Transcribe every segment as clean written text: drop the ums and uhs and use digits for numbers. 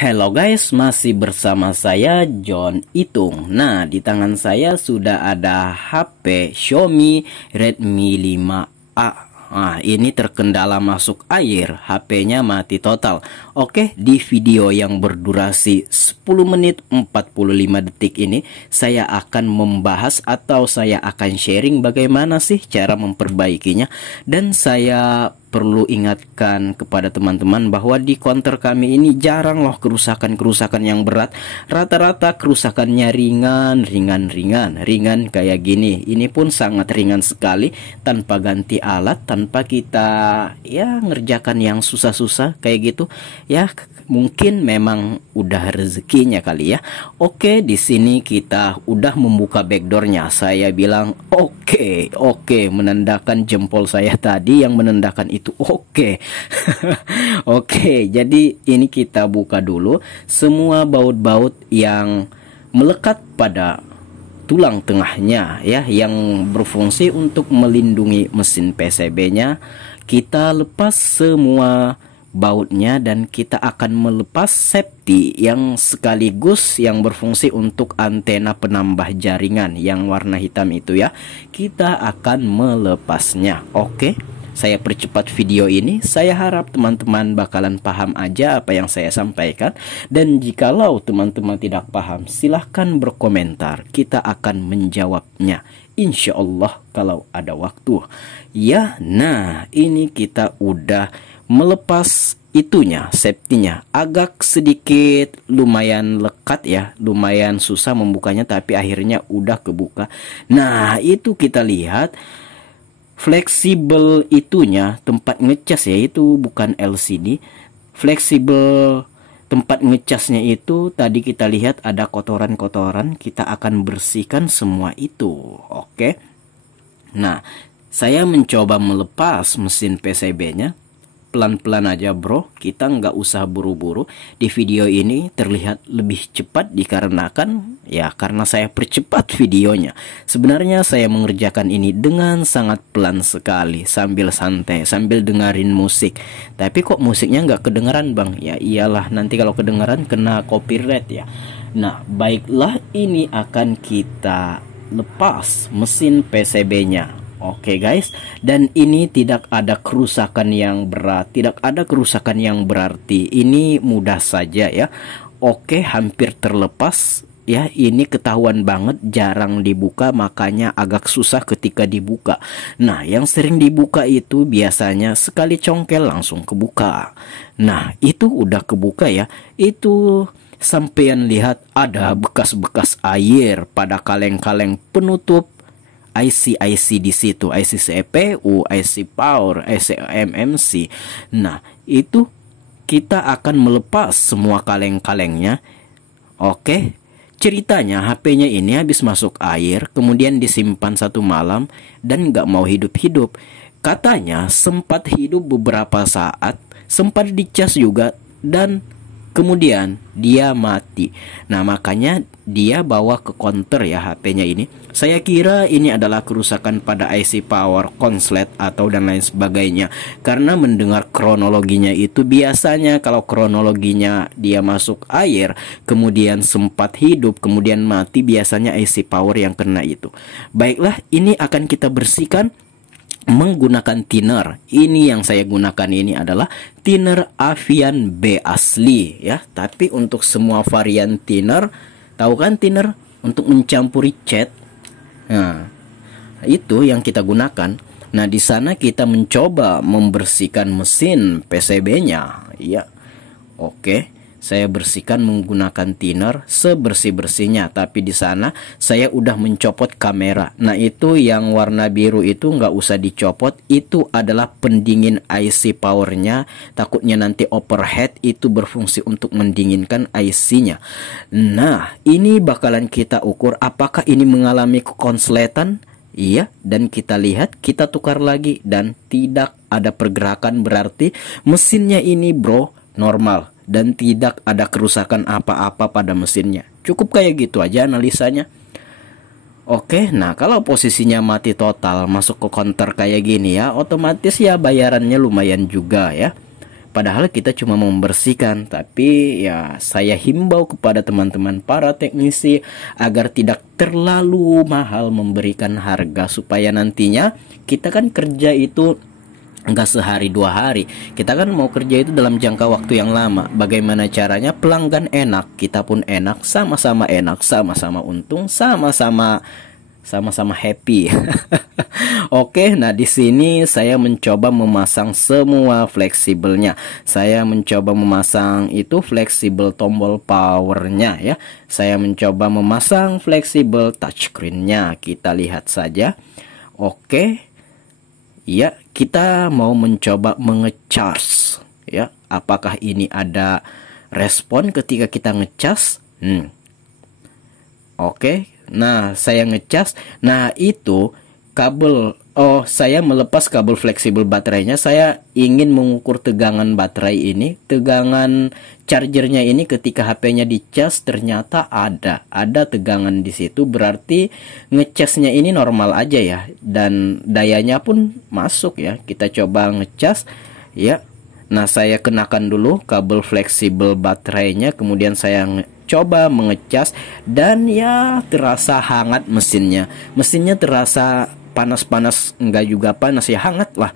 Hello guys, masih bersama saya John Itung. Nah, di tangan saya sudah ada HP Xiaomi Redmi 5A. Nah, ini terkendala masuk air, HP-nya mati total. Oke, di video yang berdurasi 10 menit 45 detik ini, saya akan membahas atau saya akan sharing bagaimana sih cara memperbaikinya. Dan saya perlu ingatkan kepada teman-teman bahwa di counter kami ini jarang loh kerusakan-kerusakan yang berat. Rata-rata kerusakannya ringan kayak gini. Ini pun sangat ringan sekali, tanpa ganti alat, tanpa kita ya ngerjakan yang susah-susah kayak gitu. Ya mungkin memang udah rezekinya kali ya. Oke, di sini kita udah membuka backdoornya. Saya bilang oke, menandakan jempol saya tadi yang menandakan itu oke. Oke, jadi ini kita buka dulu semua baut-baut yang melekat pada tulang tengahnya ya, yang berfungsi untuk melindungi mesin PCB-nya. Kita lepas semua bautnya dan kita akan melepas safety yang sekaligus yang berfungsi untuk antena penambah jaringan yang warna hitam itu ya. Kita akan melepasnya. Oke, saya percepat video ini. Saya harap teman-teman bakalan paham aja apa yang saya sampaikan. Dan jikalau teman-teman tidak paham, silahkan berkomentar. Kita akan menjawabnya, insya Allah kalau ada waktu ya. Nah, ini kita udah melepas itunya, safety-nya. Agak sedikit lumayan lekat ya, lumayan susah membukanya, tapi akhirnya udah kebuka. Nah, itu kita lihat fleksibel itunya, tempat ngecas ya, itu bukan LCD. Fleksibel tempat ngecasnya itu tadi kita lihat ada kotoran-kotoran, kita akan bersihkan semua itu. Oke. Nah, saya mencoba melepas mesin PCB-nya. Pelan-pelan aja bro, kita nggak usah buru-buru. Di video ini terlihat lebih cepat dikarenakan ya karena saya percepat videonya. Sebenarnya saya mengerjakan ini dengan sangat pelan sekali, sambil santai, sambil dengerin musik. Tapi kok musiknya nggak kedengeran bang? Ya iyalah, nanti kalau kedengeran kena copyright ya. Nah, baiklah, ini akan kita lepas mesin PCB-nya. Oke guys, dan ini tidak ada kerusakan yang berat, tidak ada kerusakan yang berarti. Ini mudah saja ya. Oke, hampir terlepas ya. Ini ketahuan banget jarang dibuka, makanya agak susah ketika dibuka. Nah, yang sering dibuka itu biasanya sekali congkel langsung kebuka. Nah, itu udah kebuka ya. Itu sampean lihat ada bekas-bekas air pada kaleng-kaleng penutup IC di situ, IC CPU, IC power, IC MMC. Nah, itu kita akan melepas semua kaleng-kalengnya. Oke, ceritanya HP-nya ini habis masuk air, kemudian disimpan 1 malam dan nggak mau hidup-hidup. Katanya sempat hidup beberapa saat, sempat dicas juga, dan kemudian dia mati. Nah, makanya dia bawa ke counter ya HP-nya ini. Saya kira ini adalah kerusakan pada IC power, konslet atau dan lain sebagainya. Karena mendengar kronologinya itu biasanya kalau kronologinya dia masuk air, kemudian sempat hidup, kemudian mati, biasanya IC power yang kena itu. Baiklah, ini akan kita bersihkan menggunakan thinner. Ini yang saya gunakan ini adalah thinner Avian B asli ya. Tapi untuk semua varian thinner, tahu kan thinner untuk mencampuri cat. Nah, itu yang kita gunakan. Nah, di sana kita mencoba membersihkan mesin PCB-nya ya. Oke. Saya bersihkan menggunakan thinner sebersih-bersihnya. Tapi di sana saya udah mencopot kamera. Nah, itu yang warna biru itu nggak usah dicopot. Itu adalah pendingin IC powernya. Takutnya nanti overhead, itu berfungsi untuk mendinginkan IC-nya. Nah, ini bakalan kita ukur apakah ini mengalami kekonsletan. Iya, dan kita lihat, kita tukar lagi dan tidak ada pergerakan, berarti mesinnya ini bro normal dan tidak ada kerusakan apa-apa pada mesinnya. Cukup kayak gitu aja analisanya. Oke, nah kalau posisinya mati total masuk ke counter kayak gini ya, otomatis ya bayarannya lumayan juga ya. Padahal kita cuma membersihkan. Tapi ya saya himbau kepada teman-teman para teknisi agar tidak terlalu mahal memberikan harga, supaya nantinya kita kan kerja itu nggak sehari 2 hari, kita kan mau kerja itu dalam jangka waktu yang lama. Bagaimana caranya pelanggan enak, kita pun enak, sama-sama enak, sama-sama untung, sama-sama happy. Oke, nah di sini saya mencoba memasang semua fleksibelnya. Saya mencoba memasang itu fleksibel tombol powernya ya. Saya mencoba memasang fleksibel touchscreen-nya. Kita lihat saja. Oke. Ya, kita mau mencoba mengecas ya. Apakah ini ada respon ketika kita ngecas? Oke. Nah, saya ngecas. Nah, itu kabel. Oh, saya melepas kabel fleksibel baterainya. Saya ingin mengukur tegangan baterai ini, tegangan chargernya ini ketika HP-nya dicas. Ternyata ada tegangan di situ. Berarti ngecasnya ini normal aja ya, dan dayanya pun masuk ya. Kita coba ngecas ya. Nah, saya kenakan dulu kabel fleksibel baterainya, kemudian saya coba mengecas, dan ya terasa hangat mesinnya. Mesinnya terasa panas-panas, enggak juga panas ya, hangat lah.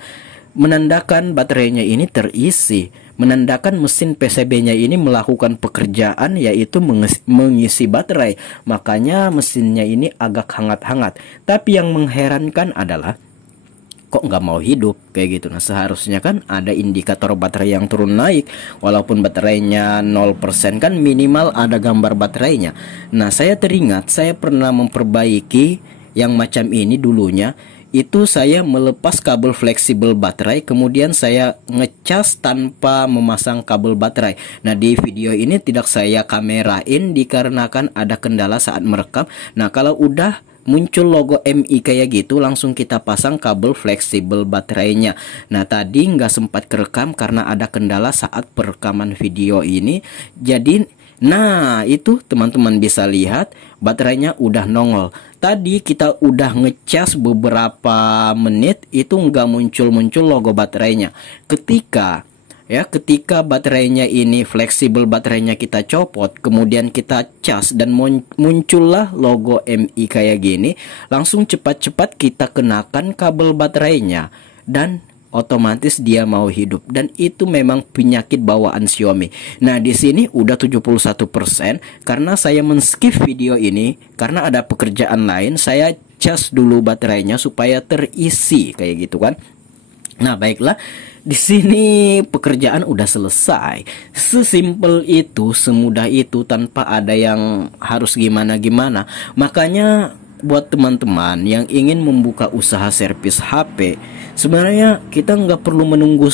Menandakan baterainya ini terisi, menandakan mesin PCB-nya ini melakukan pekerjaan, yaitu mengisi baterai. Makanya mesinnya ini agak hangat-hangat. Tapi yang mengherankan adalah kok nggak mau hidup kayak gitu. Nah, seharusnya kan ada indikator baterai yang turun naik. Walaupun baterainya 0% kan minimal ada gambar baterainya. Nah, saya teringat saya pernah memperbaiki yang macam ini dulunya. Itu saya melepas kabel fleksibel baterai, kemudian saya ngecas tanpa memasang kabel baterai. Nah, di video ini tidak saya kamerain dikarenakan ada kendala saat merekam. Nah, kalau udah muncul logo MI kayak gitu, langsung kita pasang kabel fleksibel baterainya. Nah, tadi nggak sempat kerekam karena ada kendala saat perekaman video ini. Jadi, nah itu teman-teman bisa lihat baterainya udah nongol. Tadi kita udah ngecas beberapa menit, itu nggak muncul-muncul logo baterainya. Ketika baterainya ini fleksibel baterainya kita copot, kemudian kita cas dan muncullah logo MI kayak gini, langsung cepat-cepat kita kenakan kabel baterainya dan otomatis dia mau hidup. Dan itu memang penyakit bawaan Xiaomi. Nah, di sini udah 71% karena saya men-skip video ini karena ada pekerjaan lain. Saya cas dulu baterainya supaya terisi kayak gitu kan. Nah, baiklah. Di sini pekerjaan udah selesai. Sesimpel itu, semudah itu, tanpa ada yang harus gimana-gimana. Makanya buat teman-teman yang ingin membuka usaha servis HP, sebenarnya kita nggak perlu menunggu.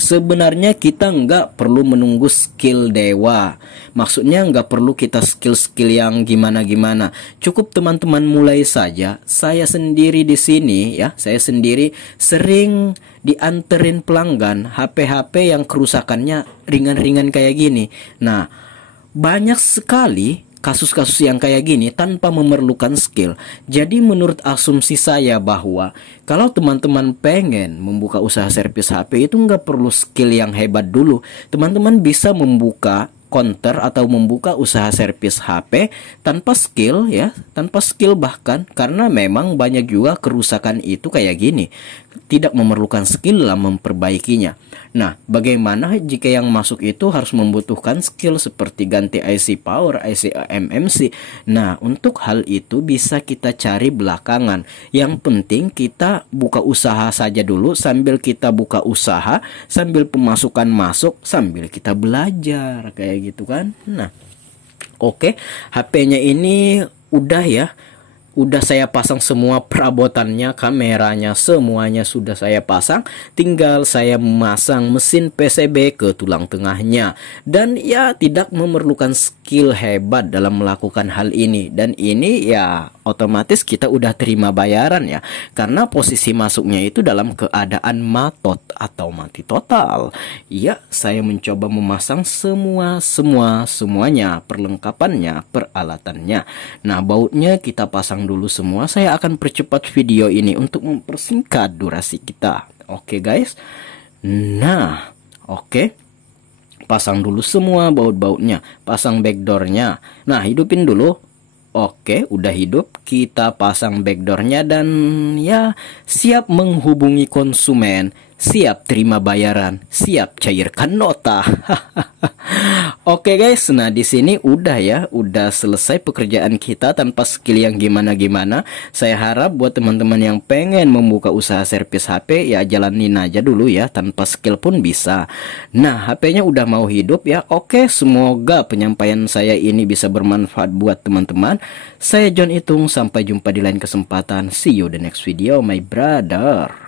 Sebenarnya kita nggak perlu menunggu skill dewa. Maksudnya nggak perlu kita skill-skill yang gimana-gimana. Cukup teman-teman mulai saja. Saya sendiri di sini ya, saya sendiri sering dianterin pelanggan HP-HP yang kerusakannya ringan-ringan kayak gini. Nah, banyak sekali kasus-kasus yang kayak gini tanpa memerlukan skill. Jadi menurut asumsi saya bahwa kalau teman-teman pengen membuka usaha servis HP itu nggak perlu skill yang hebat dulu. Teman-teman bisa membuka counter atau membuka usaha servis HP tanpa skill ya, tanpa skill bahkan, karena memang banyak juga kerusakan itu kayak gini, tidak memerlukan skill dalam memperbaikinya. Nah, bagaimana jika yang masuk itu harus membutuhkan skill seperti ganti IC power, IC MMC. Nah, untuk hal itu bisa kita cari belakangan. Yang penting kita buka usaha saja dulu. Sambil kita buka usaha, sambil pemasukan masuk, sambil kita belajar kayak gitu kan. Nah, oke, HP-nya ini udah ya. Udah saya pasang semua perabotannya, kameranya, semuanya sudah saya pasang. Tinggal saya memasang mesin PCB ke tulang tengahnya. Dan ya tidak memerlukan skill hebat dalam melakukan hal ini. Dan ini ya otomatis kita udah terima bayaran ya. Karena posisi masuknya itu dalam keadaan matot atau mati total. Ya, saya mencoba memasang semuanya, perlengkapannya, peralatannya. Nah, bautnya kita pasang dulu semua. Saya akan percepat video ini untuk mempersingkat durasi kita. Oke guys. Nah, Oke. Pasang dulu semua baut-bautnya, pasang backdoornya. Nah, hidupin dulu. Oke, udah hidup. Kita pasang backdoornya dan ya siap menghubungi konsumen, siap terima bayaran, siap cairkan nota. Oke guys, nah di sini udah selesai pekerjaan kita tanpa skill yang gimana-gimana. Saya harap buat teman-teman yang pengen membuka usaha servis HP ya jalanin aja dulu ya, tanpa skill pun bisa. Nah, HP-nya udah mau hidup ya. Oke, semoga penyampaian saya ini bisa bermanfaat buat teman-teman. Saya John Itung, sampai jumpa di lain kesempatan. See you the next video, my brother.